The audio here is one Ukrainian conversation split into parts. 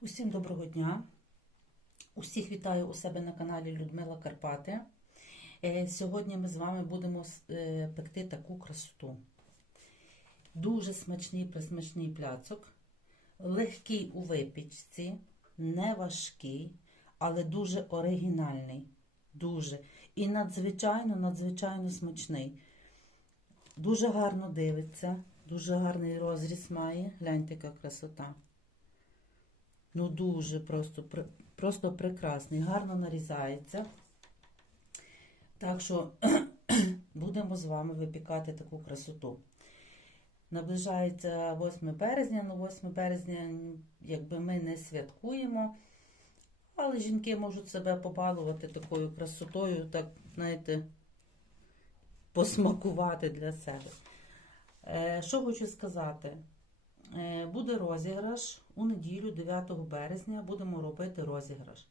Усім доброго дня. Усіх вітаю у себе на каналі Людмила Карпати. Е, Сьогодні ми з вами будемо е, пекти таку красоту. Дуже смачний, присмачний пляцок, легкий у випічці, не важкий, але дуже оригінальний. Дуже. І надзвичайно, надзвичайно смачний. Дуже гарно дивиться, дуже гарний розріз має. Гляньте, яка красота. Ну, дуже просто, просто прекрасний, гарно нарізається. Так що будемо з вами випікати таку красоту. Наближається 8 березня, ну 8 березня, якби ми не святкуємо, але жінки можуть себе побалувати такою красотою, так, знаєте, посмакувати для себе. Е, Що хочу сказати? Е, Буде розіграш у неділю, 9 березня, будемо робити розіграш.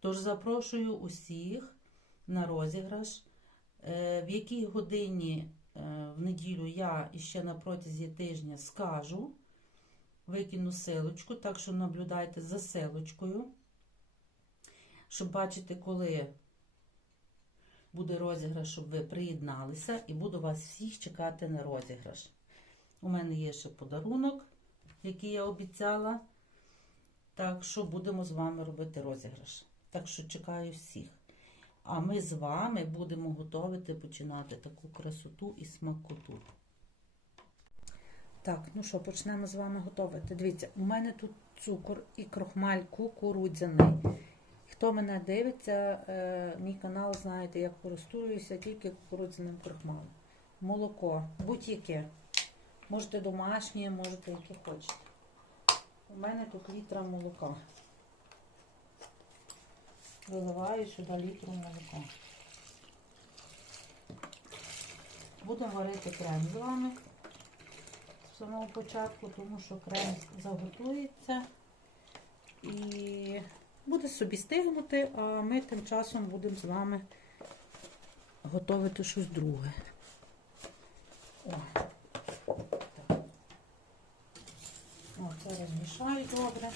Тож запрошую усіх на розіграш. Е, В якій годині е, в неділю я іще на протязі тижня скажу, викину силочку, так що наблюдайте за силочкою, щоб бачити, коли буде розіграш, щоб ви приєдналися, і буду вас всіх чекати на розіграш. У мене є ще подарунок, який я обіцяла. Так що будемо з вами робити розіграш. Так що чекаю всіх. А ми з вами будемо готувати починати таку красоту і смакоту. Так, ну що, почнемо з вами готувати. Дивіться, у мене тут цукор і крохмаль кукурудзяний. Хто мене дивиться, е, мій канал, знаєте, я користуюся тільки кукурудзяним крохмалем. Молоко, будь-яке. Можете домашнє, можете яке хочете. У мене тут літра молока. Виливаю сюди літру молока. Будемо варити крем з вами з самого початку, тому що крем заготується і буде собі стигнути, а ми тим часом будемо з вами готувати щось друге. О. Це розмішаю добре.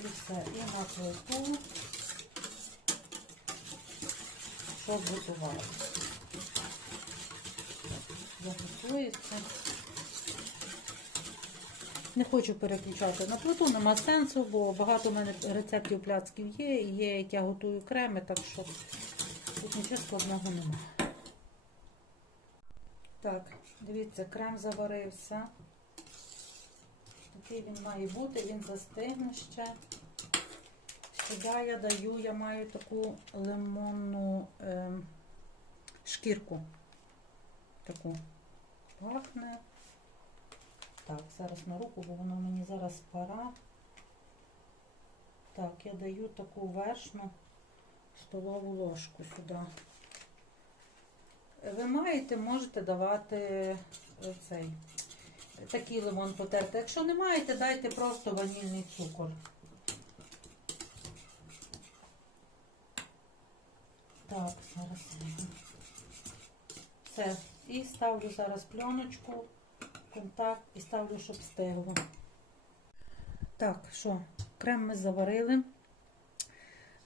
І все. І на плиту, готувати. Заготується. Не хочу переключати на плиту, нема сенсу, бо багато в мене рецептів пляцків є, і є, як я готую креми, так що тут нічого складного немає. Так, дивіться, крем заварився. Такий він має бути, він застигне ще. Сюди я даю, я маю таку лимонну ем, шкірку. Таку пахне. Так, зараз на руку, бо воно мені зараз пора. Так, я даю таку вершну столову ложку сюди. Ви маєте, можете давати цей такий лимон потерти. Якщо не маєте, дайте просто ванільний цукор. Так, зараз. Все. І ставлю зараз пленочку, контакт і ставлю, щоб стигло. Так, що, крем ми заварили.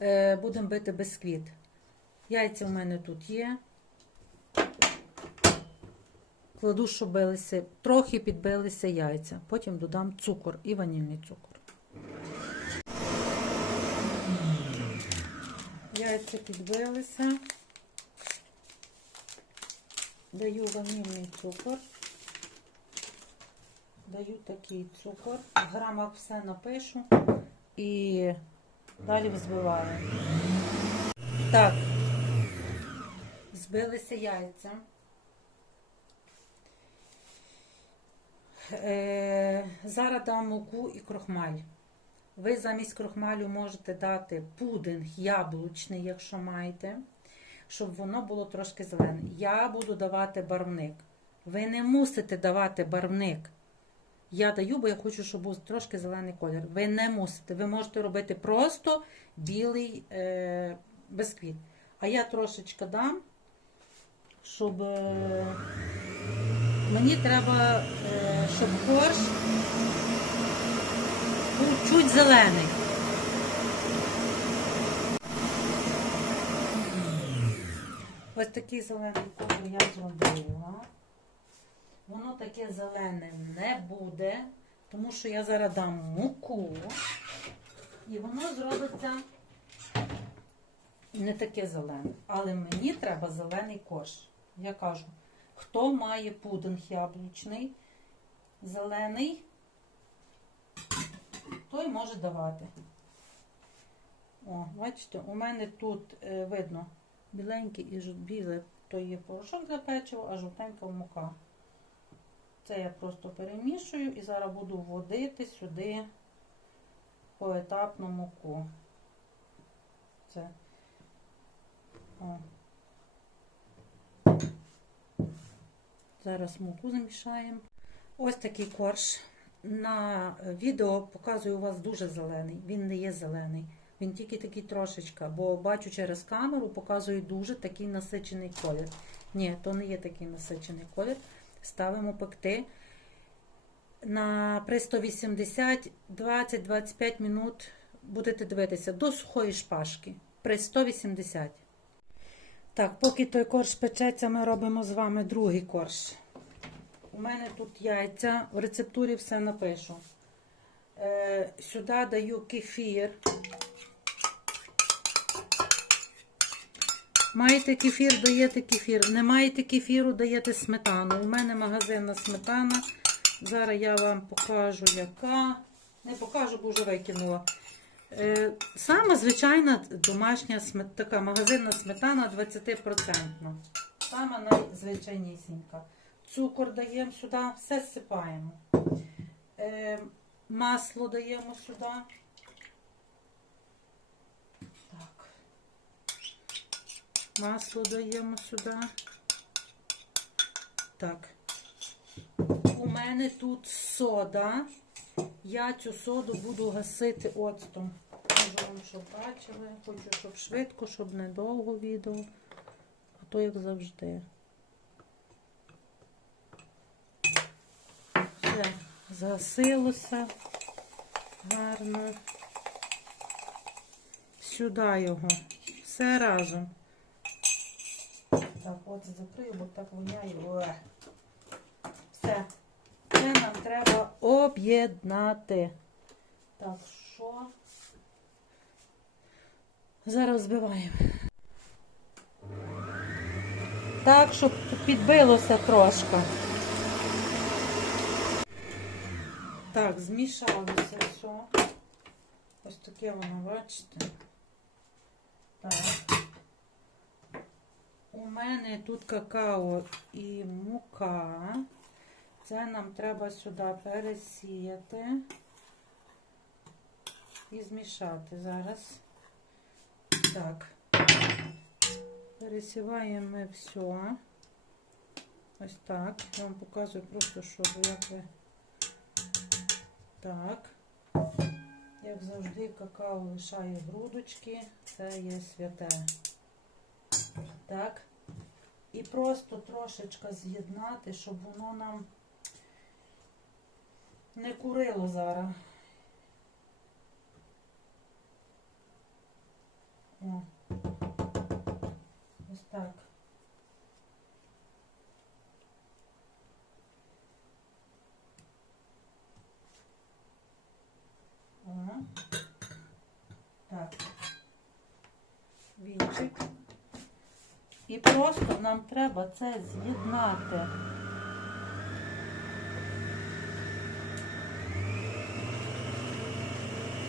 Е, будемо бити бисквіт. Яйця у мене тут є. Кладу, щоб билися, трохи підбилися яйця. Потім додам цукор і ванільний цукор. Яйця підбилися. Даю ванільний цукор. Даю такий цукор. В грамах все напишу і далі взбиваю. Так, збилися яйця. Зараз дам муку і крохмаль. Ви замість крохмалю можете дати пудинг яблучний, якщо маєте, щоб воно було трошки зелене. Я буду давати барвник. Ви не мусите давати барвник. Я даю, бо я хочу, щоб був трошки зелений колір. Ви не мусите. Ви можете робити просто білий е, бисквіт. А я трошечки дам, щоб. Е, Мені треба, е, щоб корж був чуть зелений. Ось такий зелений колір я зробила. Воно таке зелене не буде, тому що я зараз дам муку. І воно зробиться не таке зелене. Але мені треба зелений корж. Я кажу, хто має пудинг яблучний, зелений, той може давати. О, бачите, у мене тут е, видно біленький і біле, то є порошок для печива, а жовтенька мука. Це я просто перемішую і зараз буду вводити сюди поетапну муку. Це. О. Зараз муку замішаємо. Ось такий корж. На відео показую у вас дуже зелений. Він не є зелений. Він тільки такий трошечка, бо бачу через камеру, показую дуже такий насичений колір. Ні, то не є такий насичений колір. Ставимо пекти. На при 180 20-25 минут будете дивитися до сухої шпажки. При 180. Так, поки той корж печеться, ми робимо з вами другий корж. У мене тут яйця, в рецептурі все напишу. Е, сюди даю кефір. Маєте кефір, даєте кефір. Не маєте кефіру, даєте сметану. У мене магазинна сметана. Зараз я вам покажу, яка. Не покажу, бо вже викинула. Е, сама звичайна домашня смет... така магазинна сметана 20%. Сама найзвичайнісінька. Цукор даємо сюди, все зсипаємо. Е, масло даємо сюди. Так. Масло даємо сюди. Так. У мене тут сода. Я цю соду буду гасити оцтом. Вам, щоб бачили. Хочу, щоб швидко, щоб недовго відео. А то як завжди. Все, загасилося гарно. Сюди його. Все разом. Так, от закрию, бо так воняє. Все. Це нам треба об'єднати. Так, що? Зараз збиваємо. Так, щоб підбилося трошки. Так, змішалося все. Ось таке воно, бачите. Так. У мене тут какао і мука. Це нам треба сюди пересіяти і змішати зараз. Так. Пересіваємо все. Ось так. Я вам показую просто, щоб як ви. Так. Як завжди, какао лишає грудочки. Це є святе. Так. І просто трошечки з'єднати, щоб воно нам не курило зараз. Ось так. О. Так. Вінчик. І просто нам треба це з'єднати.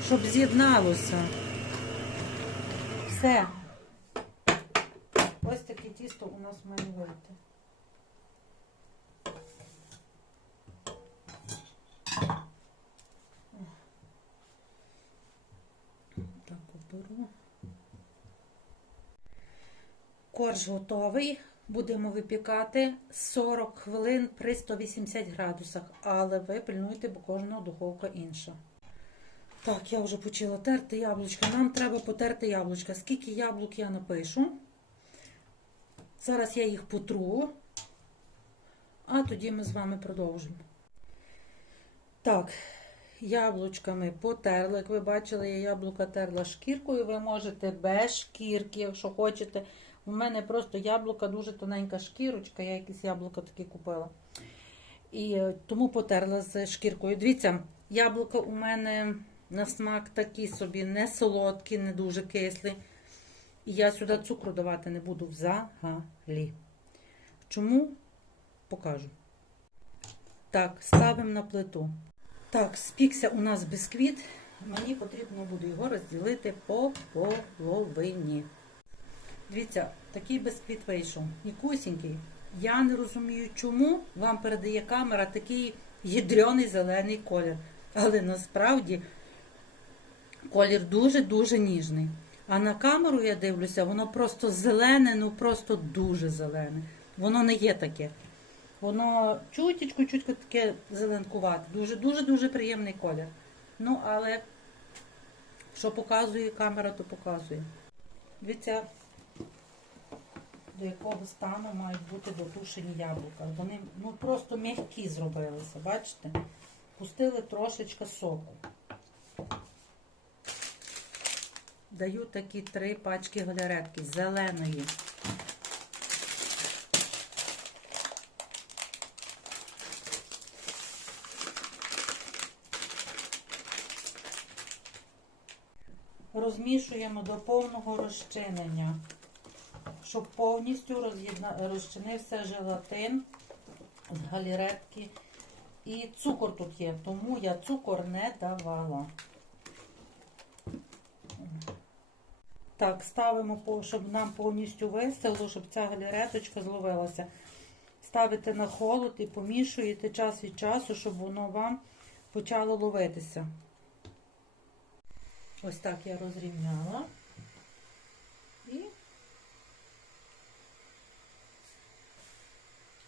Щоб з'єдналося. Все. Ось таке тісто у нас має. Так, оберу. Корж готовий. Будемо випікати 40 хвилин при 180 градусах, але ви пильнуйте, бо кожна духовка інша. Так, я вже почала терти яблучка. Нам треба потерти яблучка. Скільки яблук я напишу. Зараз я їх потру, а тоді ми з вами продовжимо. Так, яблучками потерла. Як ви бачили, я яблука терла шкіркою. Ви можете без шкірки, якщо хочете. У мене просто яблука дуже тоненька шкірочка, я якісь яблука такі купила. І е, тому потерла з шкіркою. Дивіться, яблука у мене на смак такі собі, не солодкі, не дуже кислі. І я сюди цукру давати не буду взагалі. Чому? Покажу. Так, ставимо на плиту. Так, спікся у нас бісквіт. Мені потрібно буде його розділити по половині. Дивіться, такий бісквіт вийшов. Нікусінький. Я не розумію, чому вам передає камера такий ядрений зелений колір. Але насправді колір дуже-дуже ніжний. А на камеру я дивлюся, воно просто зелене, ну просто дуже зелене. Воно не є таке. Воно чутічку, чутко таке зеленкувате. Дуже-дуже-дуже приємний колір. Ну, але що показує камера, то показує. Дивіться, до якого стану мають бути дотушені яблука. Вони ну, просто м'які зробилися, бачите? Пустили трошечки соку. Даю такі три пачки галеретки зеленої. Розмішуємо до повного розчинення, щоб повністю роз'єдна- розчинився желатин з галеретки. І цукор тут є, тому я цукор не давала. Так, ставимо, щоб нам повністю вистило, щоб ця галереточка зловилася. Ставите на холод і помішуєте час від часу, щоб воно вам почало ловитися. Ось так я розрівняла. І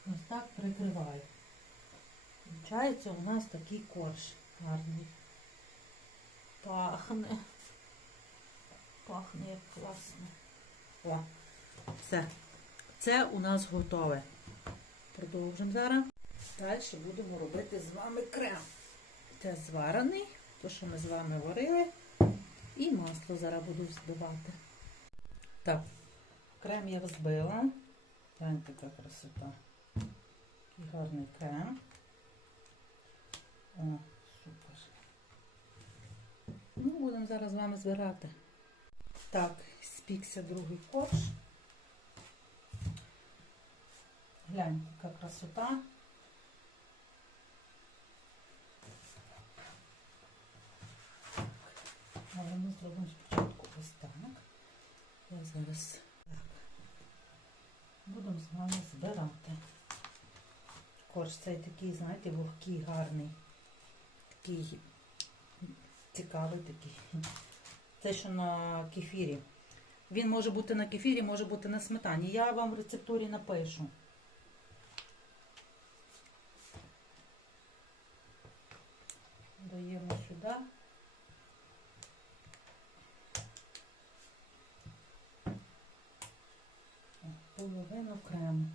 ось так прикриваю. Получається у нас такий корж гарний. Пахне. Пахне як класно. О, все. Це у нас готове. Продовжимо зараз. Далі будемо робити з вами крем. Це зварений, то, що ми з вами варили. І масло зараз буду збивати. Так, крем я взбила. Гляньте, яка красота. Такий гарний крем. О, супер. Ну, будемо зараз з вами збирати. Так, спікся другий корж. Гляньте, яка красота. Але ми зробимо спочатку ось так. Я зараз так. Будемо з вами збирати. Корж цей такий, знаєте, вогкий, гарний. Такий цікавий такий. Це що на кефірі. Він може бути на кефірі, може бути на сметані. Я вам в рецептурі напишу. Даємо сюди. Половину крему.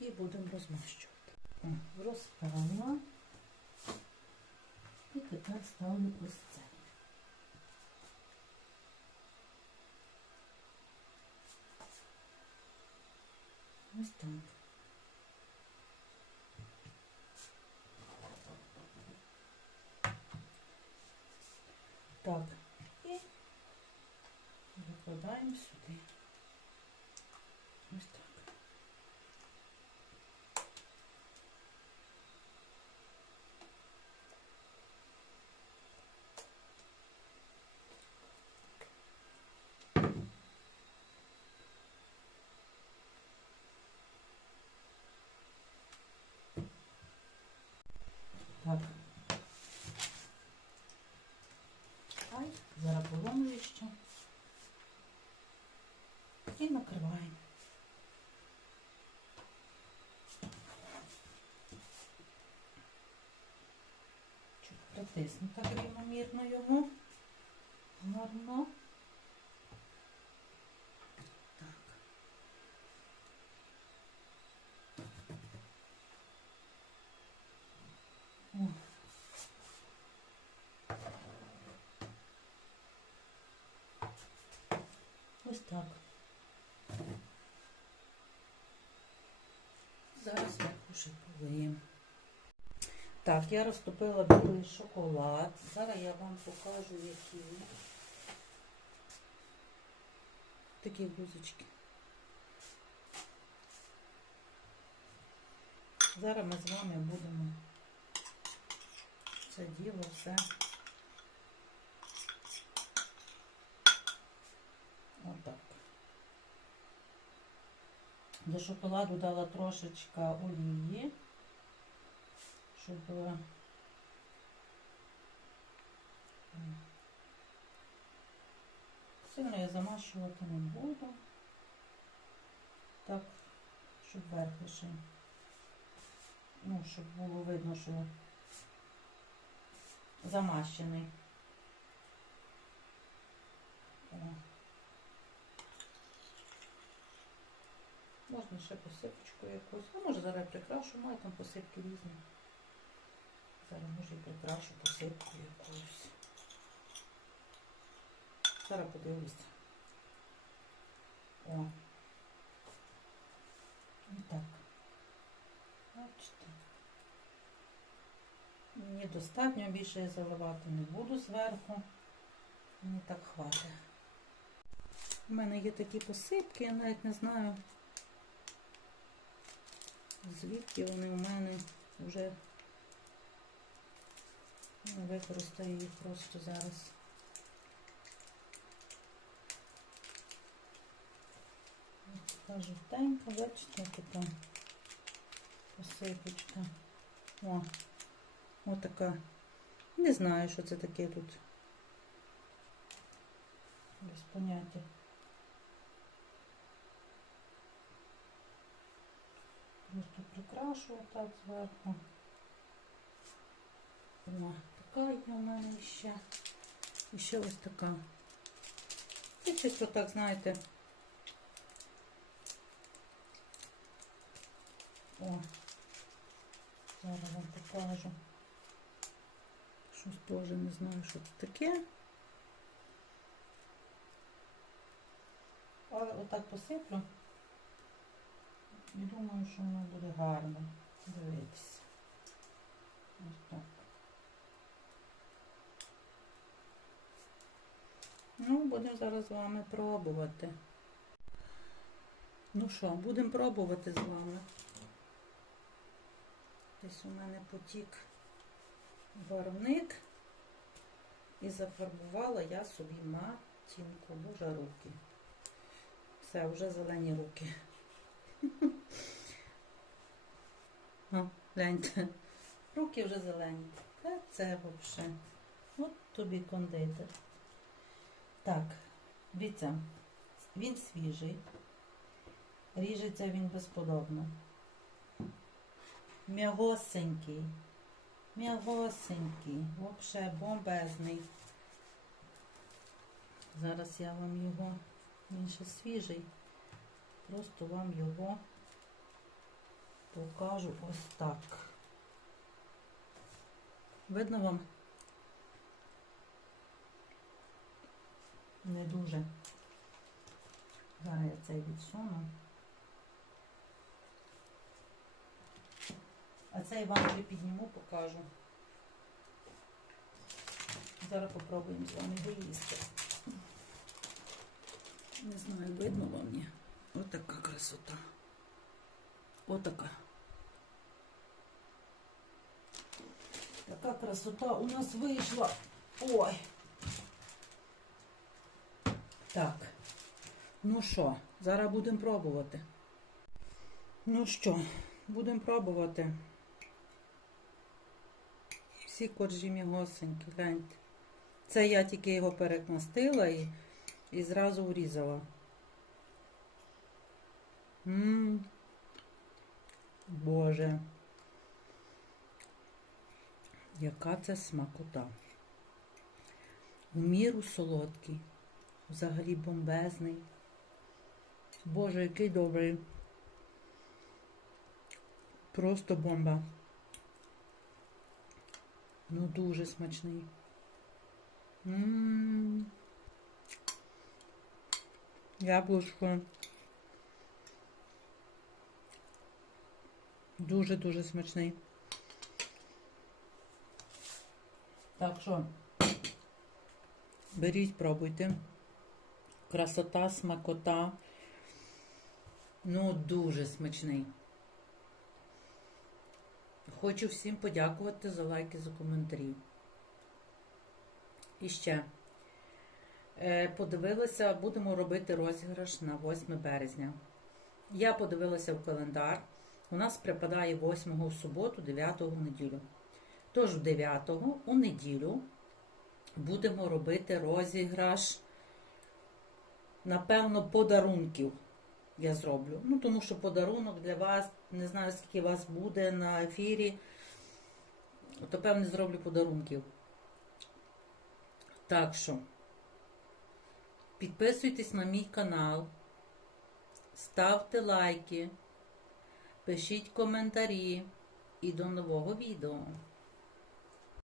І будемо розмащувати. О, Розправила. І тепер ставлю ось це. Ось так. І викладаємо сюди. і накриваємо. Чуть притисну так рівномірно його. Гарно. Ось так. Я. Так, я розтопила білий шоколад. Зараз я вам покажу, які такі гузочки. Зараз ми з вами будемо це діло все. Отак. До шоколаду дала трошечка олії, щоб е, сильно я замащувати не буду. Так, щоб верх лише. Ну, щоб було видно, що замащений. Можна ще посипочку якусь. А може зараз прикрашу, маю там посипки різні. Зараз може і прикрашу посипку якусь. Зараз подивлюся. О. І так. Бачите. Мені достатньо, більше я заливати не буду зверху. Мені так хватить. У мене є такі посипки, я навіть не знаю, звідки вони у мене вже використаю їх просто зараз. Жовтенька, бачите, така посипочка. О, отака. Не знаю, що це таке тут. Без поняття. Просто прикрашу отак зверху. Вона така є мене ще. І ще ось така. Це чисто так, знаєте. О, зараз вам покажу. Щось теж не знаю, що це таке. Але отак посиплю. І думаю, що воно буде гарно дивитися. Ось так. Ну, будемо зараз з вами пробувати. Ну що, будемо пробувати з вами. Десь у мене потік барвник і зафарбувала я собі матінку, боже руки. Все, вже зелені руки. О, гляньте, руки вже зелені. Та це взагалі. От тобі кондитер. Так, дивіться, він свіжий. Ріжеться він безподобно. М'ягосенький. М'ягосенький. Взагалі бомбезний. Зараз я вам його, він ще свіжий. Просто вам його покажу ось так. Видно вам? Не дуже. Зараз я цей відсуну. А цей вам підніму, покажу. Зараз попробуємо з вами його їсти. Не знаю, видно вам ні. Отака красота. Отака. Така красота у нас вийшла. Ой. Так. Ну що, зараз будемо пробувати. Ну що, будемо пробувати. Всі коржі мігосенькі, гляньте. Це я тільки його перекмастила і, і зразу врізала. Ммм. Боже. Яка це смакота. В міру солодкий. Взагалі бомбезний. Боже, який добрий. Просто бомба. Ну, дуже смачний. М -м -м. Яблучко. Дуже-дуже смачний. Так що, беріть, пробуйте. Красота, смакота. Ну, дуже смачний. Хочу всім подякувати за лайки, за коментарі. І ще е, подивилася, будемо робити розіграш на 8 березня. Я подивилася в календар. У нас припадає 8 в суботу, 9 в неділю. Тож, 9 у неділю будемо робити розіграш, напевно, подарунків я зроблю. Ну, тому що подарунок для вас, не знаю, скільки вас буде на ефірі, то певне зроблю подарунків. Так що, підписуйтесь на мій канал, ставте лайки, пишіть коментарі і до нового відео.